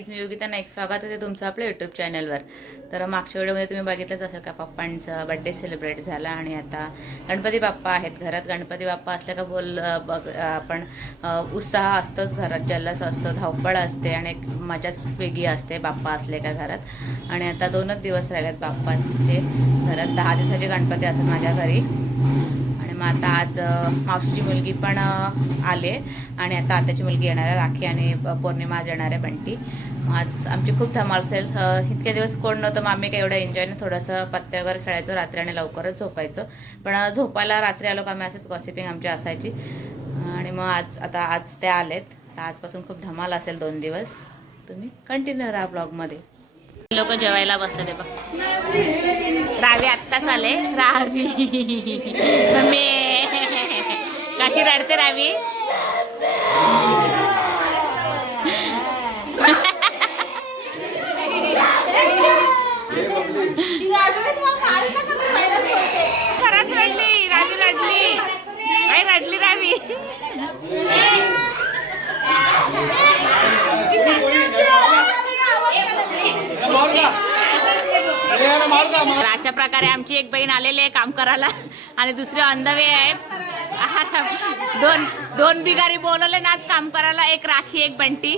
Guys मी योगिता नाईक स्वागत होते तुमचं आपल्या यूट्यूब चॅनलवर तर मागच्या व्हिडिओमध्ये तुम्ही बघितलंच असेल का पप्पांचा बड्डे सेलिब्रेट झाला आणि आता गणपती बाप्पा आहेत घरात. गणपती बाप्पा असल्या का बोल बघ आपण उत्साह असतोच घरात जल्लस असतो धावपळ असते आणि एक मजाच वेगळी असते बाप्पा असले का घरात. आणि आता दोनच दिवस राहिलेत बाप्पाचे घरात. दहा दिवसाचे गणपती असतात माझ्या घरी. आणि मग आता आज मावशीची मुलगी पण आले आणि आता आत्याची मुलगी येणार आहे राखी आणि पौर्णिमा आज येणार आहे बंटी. आज आमची खूप धमाल असेल. इतके दिवस कोण नव्हतं मग आम्ही काही एवढं एन्जॉय नाही. थोडंसं पत्ते वगैरे खेळायचो रात्री आणि लवकरच झोपायचो. पण झोपायला रात्री आलो का आम्ही असेच गॉसिपिंग आमची असायची. आणि मग आज आता आज ते आलेत. तर आजपासून खूप धमाल असेल दोन दिवस. तुम्ही कंटिन्यू राहा ब्लॉगमध्ये लोक जेवायला बसले बघ. रावी आत्ताच आले. रावी. मम्मी. कशी रडते रावी खरंच रडली रावी रडली काय तर अशा प्रकारे आमची एक बहीण आलेली आहे काम करायला. आणि दुसरे अंधवे आहे. दोन दोन बिगारी बोलवले ना आज काम करायला. एक राखी एक बंटी.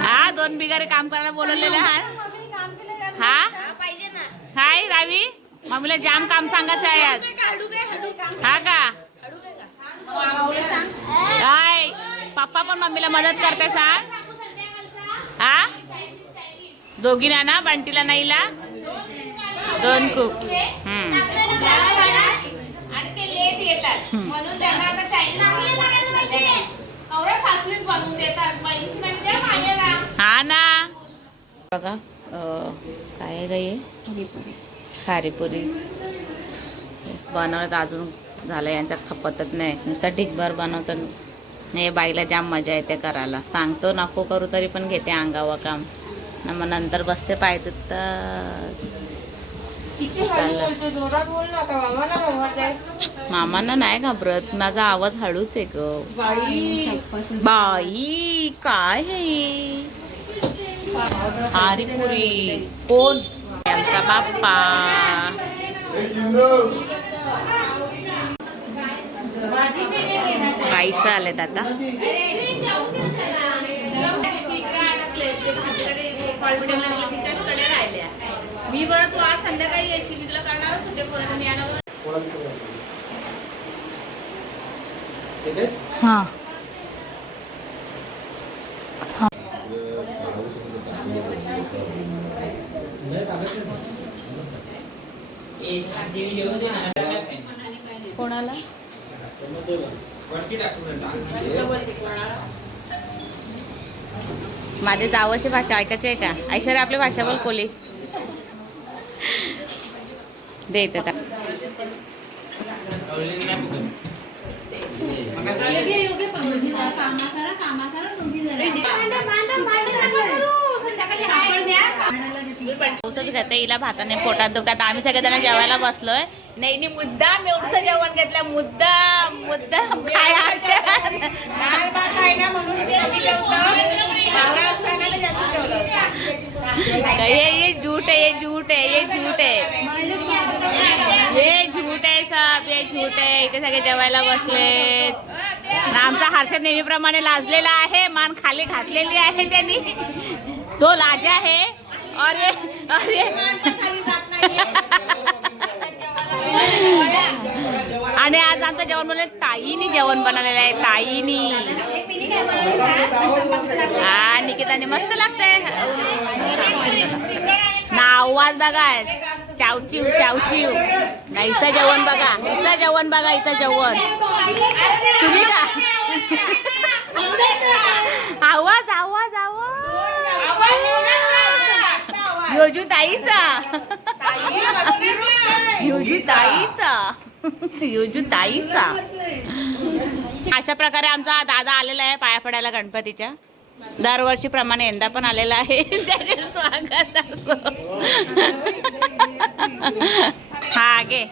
हा दोन बिगारी काम करायला बोलवलेले हा हा? हाय रावी. मम्मीला जाम काम सांगायचं आहे आज. हा का हाडू काय का काय पप्पा पण मम्मीला मदत करते सांग. हा? दोघींना ना बंटीला नाहीला? दोन खूप. आणि ते लेट येतात म्हणून त्यांना आता चायनीज बनवून देतात हा ना. बघा काय आहे गाई खारीपुरी. बनवत अजून झालं यांच्यात खपतच नाही. नुसता ढिकभर बनवतात. नाही बाईला जाम मजा येते करायला. सांगतो नको करू तरी पण घेते अंगावं काम. न मग नंतर बसते पाहतो तर. मामांना नाही घाबरत. माझा आवाज हळूच आहे ग. बाई. काय हे? हारीपुरी कोण? आमचा बाप्पा. काहीच आलेत आता. मी बरं तू आज संध्याकाळी येशील तुला करणार तुझ्या फोन मी येणार हा. कोणाला? माझे जावशी भाषा ऐकायची आहे का? ऐश्वर्या आपली भाषा बोल कोली. दे इथे टाक. पाऊसच घेते हिला भाताने पोटात दुखतात. आम्ही सगळेजण जेवायला बसलोय. नाही नाही मुद्दाम एवढंच जेवण घेतलं मुद्दाम मुद्दाम काय आशा ये ये झूठ है ये झूठ है ये झूठ है झूठ आहे सब ये झूठ आहे. इथे सगळे जेवायला बसलेत. आमचा हर्षद नेहमीप्रमाणे लाजलेला आहे मान खाली घातलेली आहे त्यांनी. तो लाजा आहे. और ये आणि आज आमचं जेवण बनवलं ताईनी जेवण बनवलेलं आहे ताईनी. हा निकिताने मस्त लागतंय. ना आवाज बघा. चावचिव चावचिव ना इथं जेवण बघा. इथं जेवण बघा इथं जेवण. तुम्ही का? आवाज आवाज आवाज. योजू ताईचा. योजू ताईचा. योजू ताईचा. अशा प्रकारे आमचा दादा आलेला आहे पाया पडायला गणपतीच्या. दरवर्षीप्रमाणे यंदा पण आलेला आहे. त्याचे स्वागत हा गे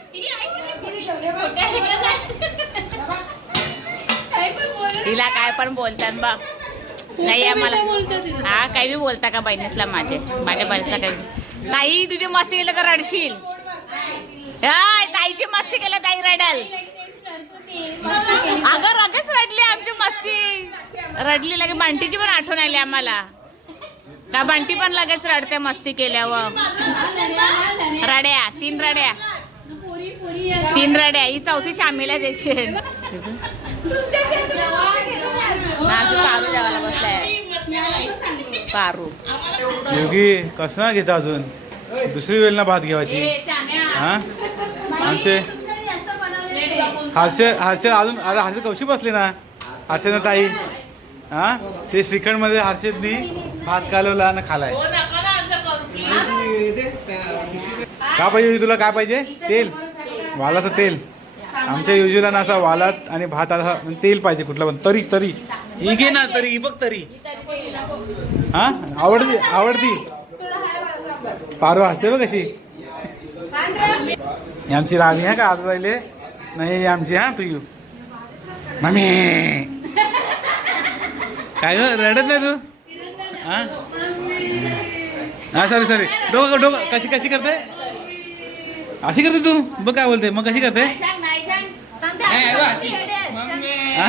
तिला काय पण बोलतात बा. नाही आम्हाला हा काही बी बोलता का बहिणीसला माझे? माझ्या बहिणीसला काही ताई तुझी मस्ती केलं का रडशील? ताईची मस्ती केलं ताई रडल. अगं लगेच रडली आमची मस्ती. रडली लगे बंटीची पण आठवण आली आम्हाला. का बंटी पण लगेच रडते मस्ती केल्यावर? रड्या तीन रड्या. तीन रड्या. ही चौथी शामिल आहे माझं पारू जेवायला बसलाय. पारू. योगी कसं ना घेता अजून? दुसरी वेळ ना भात घेवायची. हा? आमचे? हास्य हास्य अजून अरे हास्य कवशी बसले ना? हास्य ना ताई? हा? ते श्रीखंडमध्ये हर्षदनी भात कालवला ना खालाय. हो ना प्लीज काय पाहिजे तुला? काय पाहिजे? तेल. वालाचं तेल. आमच्या योजूला ना असा वालात आणि भात असा तेल पाहिजे कुठला पण तरी तरी. ही घे ना तरी ही बघ तरी. हा? आवडती आवडती? पारू हसते बघ कशी आमची राणी हा का आता जायले नाही आमची हा प्रियू. मम्मी. काय रडत नाही तू? हा? हा सॉरी सॉरी डोकं डोकं कशी कशी करते? अशी करते तू? बघ काय बोलते मग कशी करते? हा?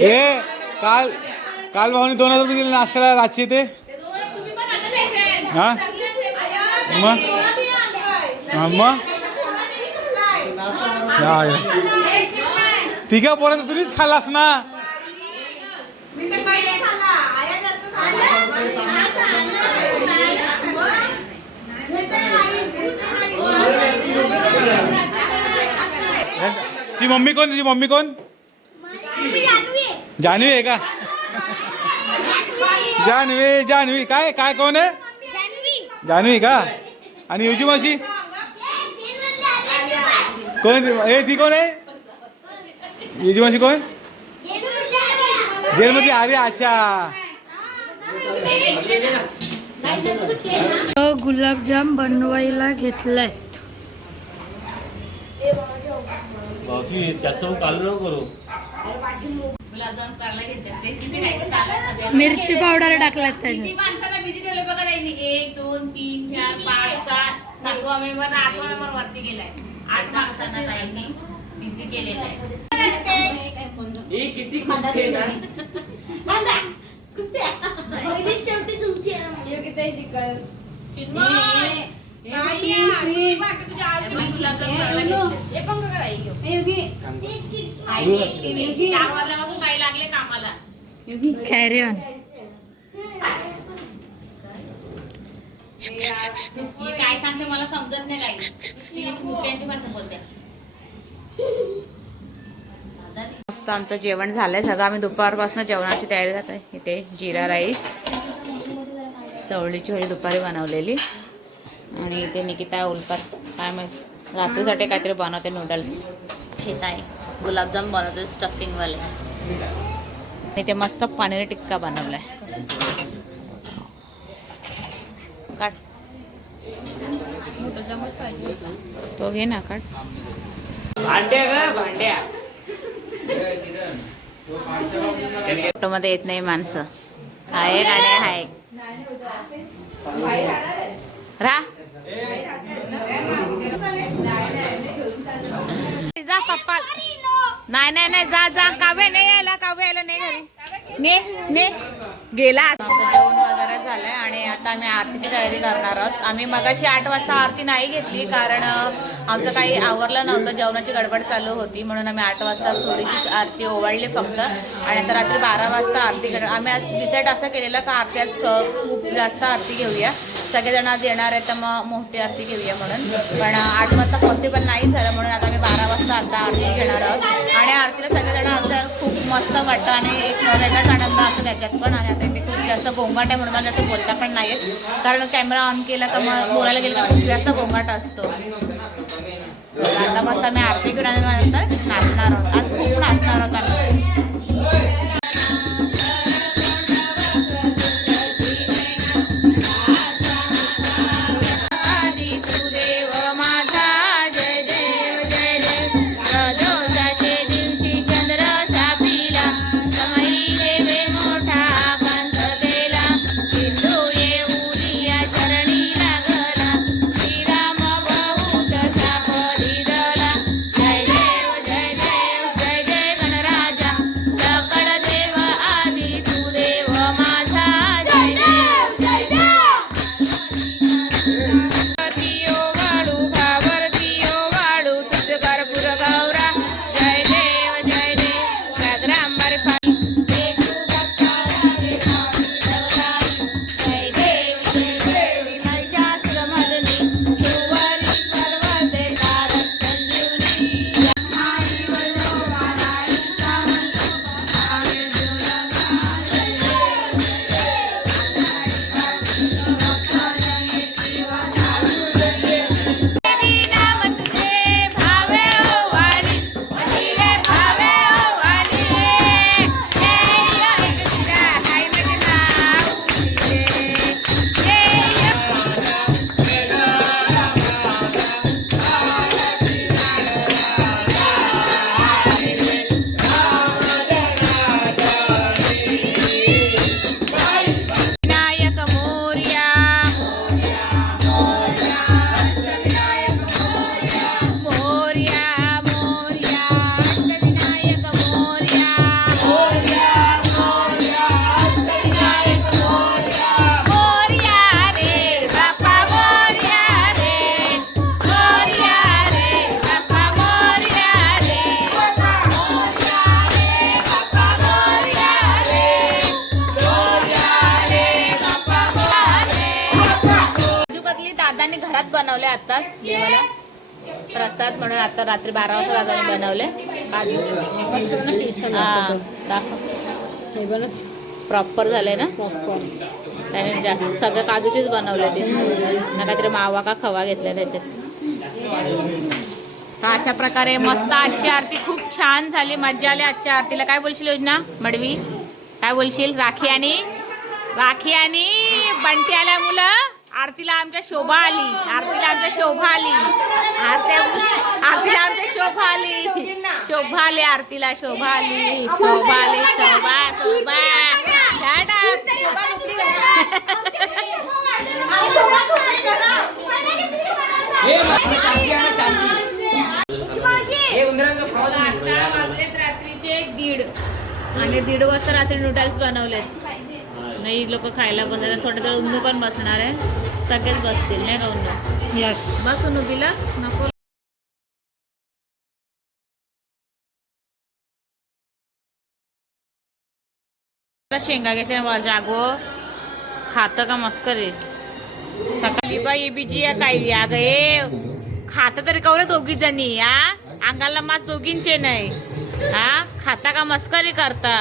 ए काल काल भाऊनी दोन हजार रुपये दिले नाश्त्याला रातचे ते हा मग हा मग या या तिघा पोरात तुम्हीच खाल्लास ना ती मम्मी कोण तुझी मम्मी कोण जान्हवी आहे का? जान्हवी जान्हवी काय काय कोण आहे? जान्हवी का? आणि युजी मावशी? कोण? ए ती कोण आहे? युजी मावशी कोण? जेलमध्ये. अरे अच्छा. गुलाबजाम बनवायला घेतलाय. जास्त कालू करू मिरची पावडर टाकलात किती त्याने माणसांना बिझी ठेवले बघा त्यांनी एक दोन तीन चार पाच सहा सातवा मेंबर आठवा मेंबर वरती गेलाय. आठ माणसांना ताईंनी बिझी केलेलं आहे. किती शेवटी तुमची चार वाजल्यापासून ताई लागले. कामाला. कॅरी ऑन ही काय सांगते मला समजत नाही काही. ती मुक्यांची भाषा बोलते. मस्त आमचं जेवण झालंय सगळं. आम्ही दुपारपासून जेवणाची तयारी करत आहे इथे जिरा राईस चवळीची भाजी दुपारी बनवलेली. आणि इथे निकिता उलपात काय माहीत? रात्रीसाठी काहीतरी बनवते नूडल्स हे आहे. गुलाबजाम बनवते स्टफिंगवाले आणि ते मस्त पनीर टिक्का बनवलाय. काट तो घे ना काट भांड्या का भांड्या. फोटोमध्ये येत नाही माणसं. आहे गाड्या आहे रा. जा पप्पा. नाही नाही नाही जा जा. काव्य नाही यायला काव्य यायला नाही घरी. ने ने गेला जेवण वगैरे झालंय आणि आता आम्ही आरतीची तयारी करणार आहोत. आम्ही मगाशी आठ वाजता आरती नाही घेतली कारण आमचं काही आवरलं नव्हतं. जेवणाची गडबड चालू होती. म्हणून आम्ही आठ वाजता थोडीशीच आरती ओवाळली फक्त. आणि आता रात्री बारा वाजता आरती आम्ही आज डिसाईड असं केलेलं का आरती आज क- खूप जास्त आरती घेऊया. सगळेजण आज येणार आहेत तर मग मोठी आरती घेऊया म्हणून. पण आठ वाजता पॉसिबल नाही झालं म्हणून आता आम्ही बारा वाजता आता आरती घेणार आहोत. आणि आरतीला सगळेजण आमच्या खूप मस्त वाटतं आणि एक वेगळाच आनंद असतो त्याच्यात पण. आणि आता इथे खूप जास्त गोंगाट आहे म्हणून मला जास्त बोलता पण नाही आहेत कारण कॅमेरा ऑन केला का मग बोलायला गेलं खूप जास्त गोंगाट असतो. आता मस्त आम्ही आरती घेऊन आणि नंतर नाचणार आहोत. आज खूप नाचणार आहोत आम्ही. बनवले आता जेवायला प्रसाद म्हणून आता रात्री बारा वाजता दादाने बनवले प्रॉपर झालंय ना? त्याने जास्त सगळं काजूचीच बनवले ते. ना काहीतरी मावा का खवा घेतलाय त्याच्यात. अशा प्रकारे मस्त आजची आरती खूप छान झाली. मज्जा आली आजच्या आरतीला. काय बोलशील योजना? मडवी? काय बोलशील? राखी आणि राखी आणि बंटी आल्या मुलं. आरतीला आमच्या शोभा आली. आरतीला आमच्या शोभा आली. आरत्या आरतीला आमच्या शोभा आली. शोभा आली आरतीला शोभा आली. शोभा आली शोभा शोभा. हे रात्रीचे दीड. आणि दीड वाजता रात्री नूडल्स बनवलेत. नाही लोक खायला बसतात थोडं थोडं उन्नू पण बसणार आहे. सगळेच बसतील नाही उन्नू यस बस उन्नू बिला नको शेंगा घेतल्या जागो खातं का मस्करी सकाळी बाई बिजी या काय अगं ए खाता तरी कवरे दोघी जणी हा अंगाला मास दोघींचे नाही. हा खाता का मस्करी करता?